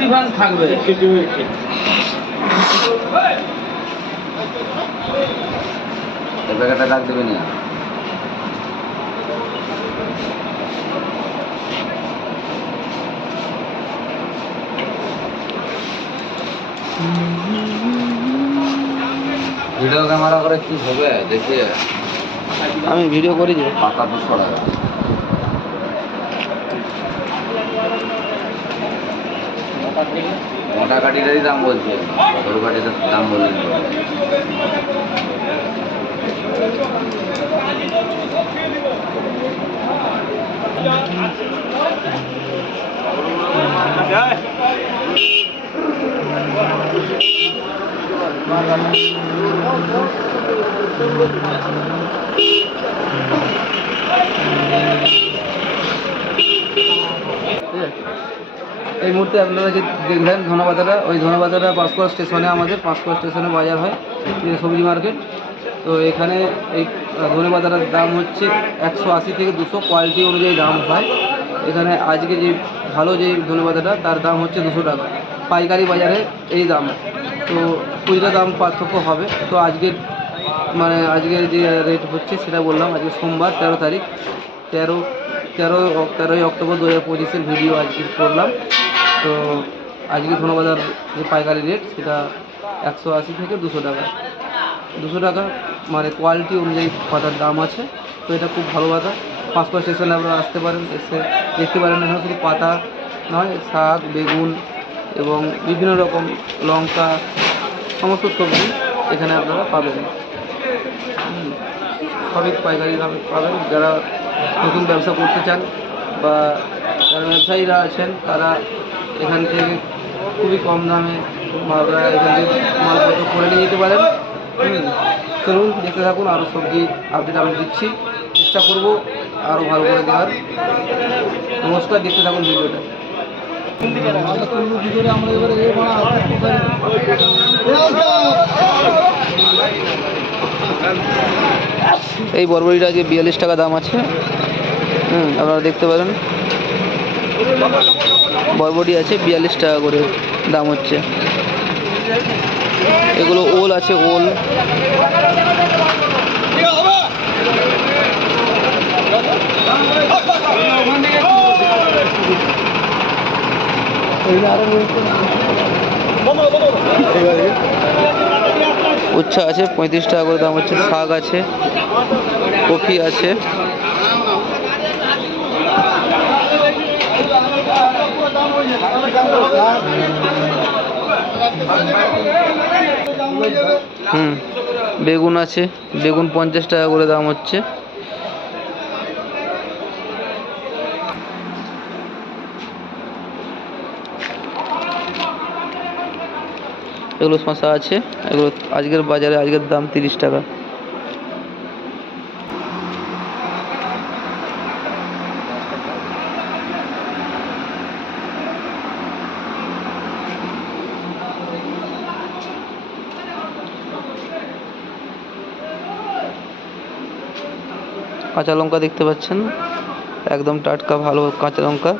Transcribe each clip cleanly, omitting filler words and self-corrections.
Difference থাকবে। এই প্যাকেটটা ডাক দেবে না। ভিডিও ক্যামেরা করে কি হবে দেখিয়ে? আমি ভিডিও করি যে পাকা 200 টাকা। মোটা কাঠিটারই দাম বলছে, সরু কাঠিটার দাম বললেন। এই মুহূর্তে আপনারা যে দেখলেন ধনেপাতাটা, ওই ধনেপাতাটা পাঁশকুড়া স্টেশনে, আমাদের পাঁশকুড়া স্টেশনে বাজার হয়, সবজি মার্কেট। তো এখানে এই ধনেপাতাটার দাম হচ্ছে 180 থেকে 200, কোয়ালিটি অনুযায়ী দাম হয়। এখানে আজকে যে ভালো যে ধনেপাতাটা তার দাম হচ্ছে 200 টাকা, পাইকারি বাজারে এই দাম। তো খুচরা দাম পার্থক্য হবে। তো আজকের আজকের যে রেট হচ্ছে সেটা বললাম। আজকে সোমবার 13 তারিখ, 13ই অক্টোবর 2025-এর ভিডিও আজকে করলাম। তো আজকে ধনেপাতার যে পাইকারি রেট সেটা 180 থেকে 200 টাকা। 200 টাকা মানে কোয়ালিটি অনুযায়ী পাতার দাম আছে। তো এটা খুব ভালো পাতা। পাঁশকুড়া স্টেশনে আপনারা আসতে পারেন, এসে দেখতে পারেন। এখানে শুধু পাতা নয়, শাক, বেগুন এবং বিভিন্ন রকম লঙ্কা, সমস্ত সবজি এখানে আপনারা পাবেন। সবই পাইকারি দামে পাবেন। যারা নতুন ব্যবসা করতে চান বা যারা ব্যবসায়ীরা আছেন তারা এখান থেকে খুবই কম দামে এখান থেকে মালপত্র করে নিয়ে যেতে পারেন। চলুন দেখতে থাকুন, আরও সবজি আপডেট আমি দিচ্ছি, চেষ্টা করব আরও ভালো করে দেওয়ার। নমস্কার, দেখতে থাকুন ভিডিওটা। এই বরবটিটা আজকে 42 টাকা দাম আছে। আপনারা দেখতে পারেন, বরবটি আছে 42 টাকা করে দাম হচ্ছে। এগুলো ওল আছে, ওল উচ্ছা আছে 35 টাকা করে দাম হচ্ছে। শাক আছে, কফি আছে। বেগুন আছে, বেগুন 50 টাকা করে দাম হচ্ছে। এগুলো শসা আছে, এগুলো আজকের বাজারে আজকের দাম 30 টাকা। কাঁচা লঙ্কা দেখতে পাচ্ছেন, একদম টাটকা ভালো কাঁচা লঙ্কা।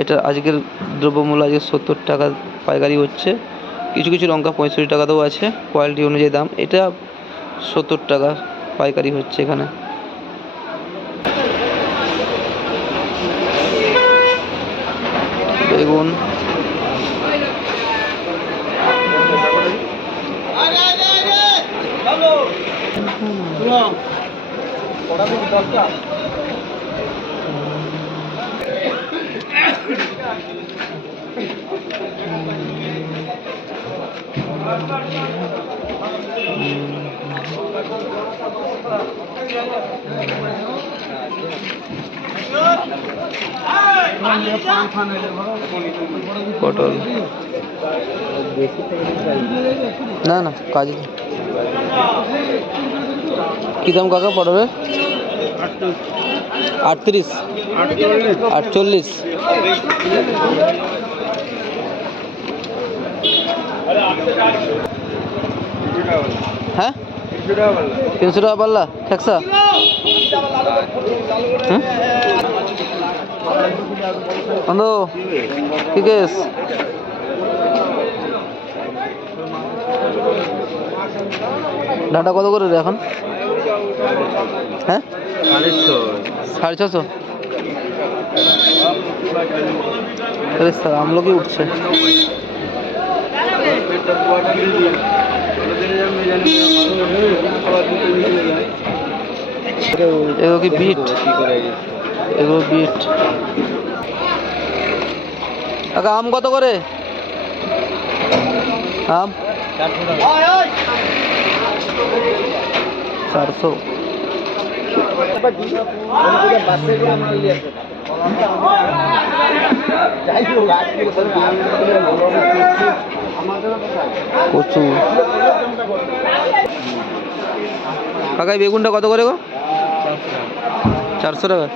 এটা আজকের দ্রব্যমূল্য আজকে 70 টাকা পাইকারি হচ্ছে। কিছু কিছু লঙ্কা 65 টাকাতেও আছে, কোয়ালিটি অনুযায়ী দাম। এটা 70 টাকা পাইকারি হচ্ছে এখানে। বেগুন, পটল, না না কাজ কি দাম কাকা পটলের? 38, 48। হ্যাঁ 300 টাকা পাল্লা ঠেকসা। হ্যাঁ বন্ধু কি কেস? ডাঁটা কত করে রে এখন? হ্যাঁ 650। আরে স্যার আমলকি উঠছে। এগুলো কি বিট? এগুলো বিট। কাকা আম কত করে? আম 400। কচু। কাকা এই বেগুনটা কত করে গো? 400 টাকা।